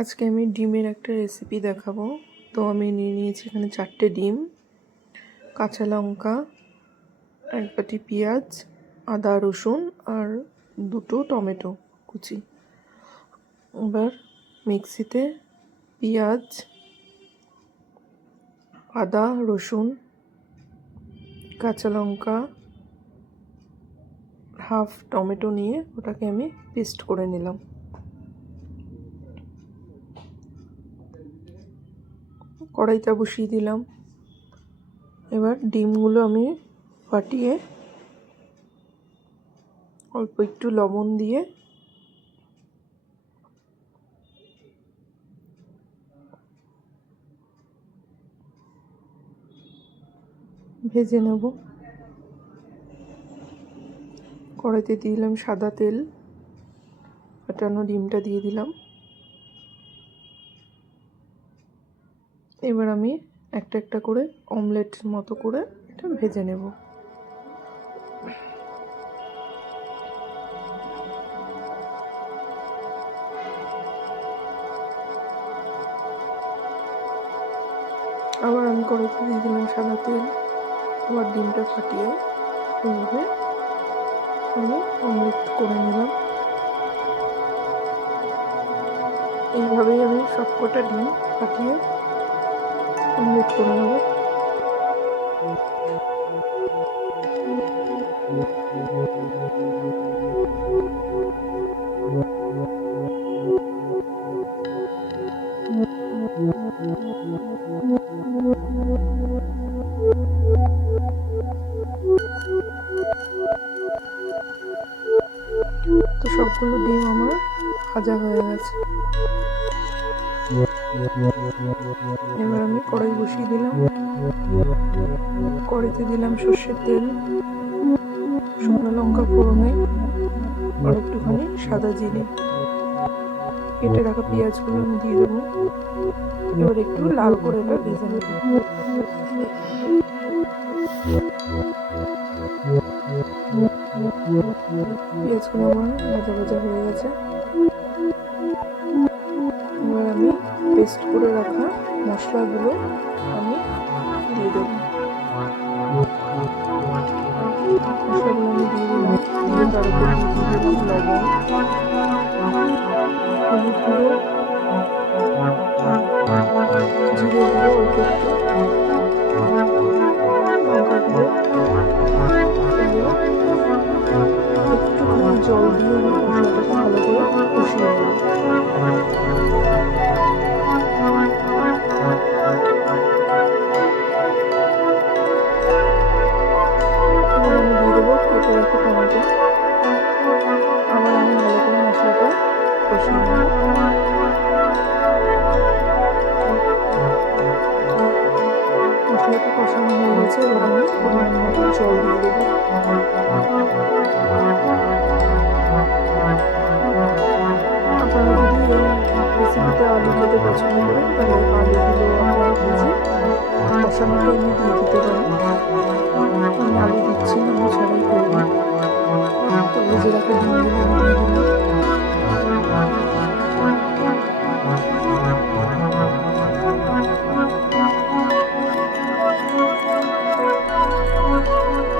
আজকে আমি ডিমের একটা রেসিপি দেখাবো। তো আমি নিয়ে নিয়েছি এখানে 4টে ডিম, কাঁচা লঙ্কা, 1 বাটি পেঁয়াজ, আদা রসুন আর 2টো টমেটো কুচি। এবার মিক্সিতে পেঁয়াজ, আদা রসুন, কাঁচা লঙ্কা, হাফ টমেটো নিয়ে ওটাকে আমি পেস্ট করে নিলাম। কড়াইটা বসিয়ে দিলাম। এবার ডিমগুলো আমি ফাটিয়ে অল্প একটু লবণ দিয়ে ভেজে নেব। কড়াইতে দিয়ে দিলাম সাদা তেল, ফাটানো ডিমটা দিয়ে দিলাম। এবার আমি একটা একটা করে অমলেট মতো করে এটা ভেজে নেব। আবার আমি কড়াইতে দিয়ে দিলাম সাদা তেল, আবার ডিমটা ফাটিয়ে এইভাবে আমি অমলেট করে নিলাম। এইভাবেই আমি সবকটা ডিম ফাটিয়ে অমলেট করে নেব। তো সবগুলো ডিম আমার ভাজা হয়ে গেছে। এবার আমি কড়াই বসিয়ে দিলাম। কড়াইতে দিলাম সর্ষের তেল, শুকনো লঙ্কা ফোড়নে আর একটুখানি সাদা জিরে, কেটে রাখা পেঁয়াজগুলো আমি দিয়ে দেবো। এবার একটু লাল করে এটা ভেজে নেব। পেঁয়াজগুলো আমার ভাজা ভাজা হয়ে গেছে। এবার আমি পেস্ট করে রাখা মশলাগুলো আমি দিয়ে দেবো। মশলাগুলো আমি দিয়ে দিলাম, দিয়ে তার উপর দিয়ে দিলাম লবণ, হলুদ গুঁড়ো, জিরে গুঁড়ো, অল্প একটু লঙ্কা গুঁড়ো, একটুখানি জল দিয়ে আমি মশলাটাকে ভালো করে কষিয়ে নেব। আমি দিয়ে দেবো কেটে রাখা টমেটো। আবার আমি ভালো করে মশলাটা কষিয়ে নেব। মশলাটা কষানো হয়ে গেছে। এবার আমি পরিমাণ মতো জল দিয়ে দেবো। আপনারা যদি এই রেসিপিতে আলু খেতে পছন্দ করেন তাহলে আলুগুলো আপনারা ভেজে কষানো টাইমে দিয়ে দিতে পারেন। আমি আলু দিচ্ছি না, আমি ছাড়াই করবো। তো ভেজে রাখা ডিমগুলো আমি দিয়ে দিলাম।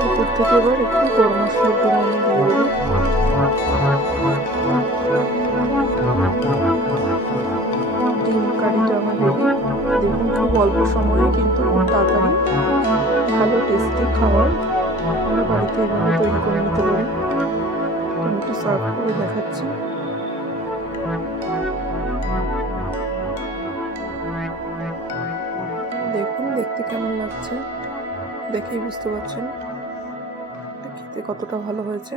উপর থেকে এবার একটু গরম মশলার গুঁড়ো আমি দিয়ে দেবো। ডিম কারিটা আমার রেডি। দেখুন খুব অল্প সময়ে কিন্তু খুব তাড়াতাড়ি ভালো টেস্টি খাবার আমরা বাড়িতে এভাবে তৈরি করে নিতে পারি। আমি একটু সার্ভ করে দেখাচ্ছি। দেখুন দেখতে কেমন লাগছে, দেখেই বুঝতে পারছেন খেতে কতটা ভালো হয়েছে।